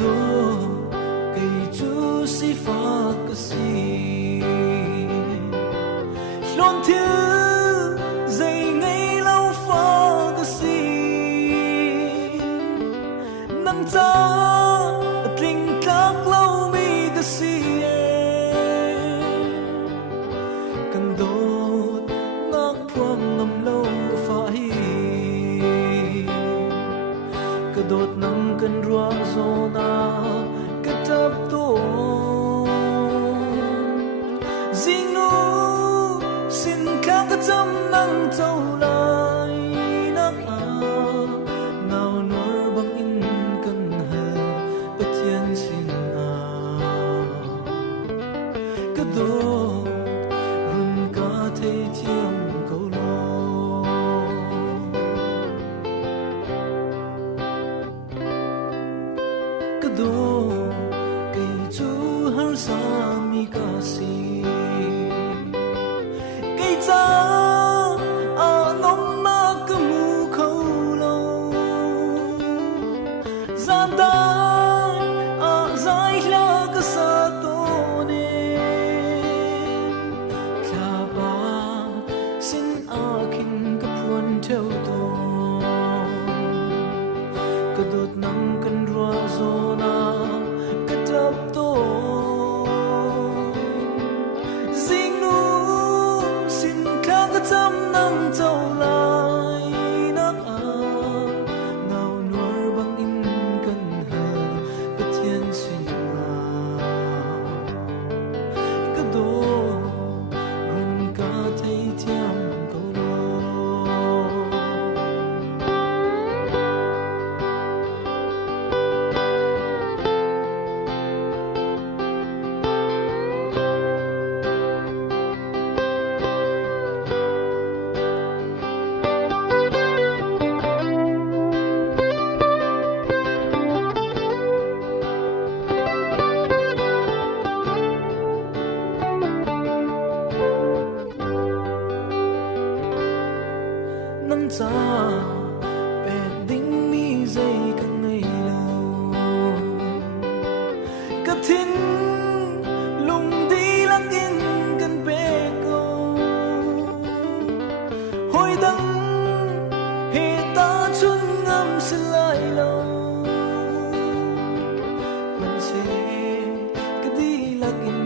do cây chú si pha cái si lon thiếu dây ngây lâu pha cái si nắng cha tình các lâu mi cái si cần đốt ngóc phuông ngầm lâu phải cái đốt nắng cần rua zona cái tập tổ riêng nu xin các cái chấm nắng trâu lại nắng nào nỗi bằng in cần hờ bất thiên xin cái đốt run Ka Theithiam Ko Law cái đốt cây chú har sa mi ca si cây cha nong na cái mu khâu lâu gian tai dai la cái sa to ne kha ba xin ahcun cái phuan theo to cái đốt nắng cần rua zona cái tập to riêng nu xin các cái chấm nắng trâu lại nắng nào nuôi bằng in cần hờ bất thiên xin cái đô run Ka Theithiam Ko Law nắng cha bẹt đinh mi dây càng ngày lâu cái thiên lùng đi lắc in cần bẹ câu hồi đăng hệ ta chun ngâm silole lâu mình sẽ cái đi lắc in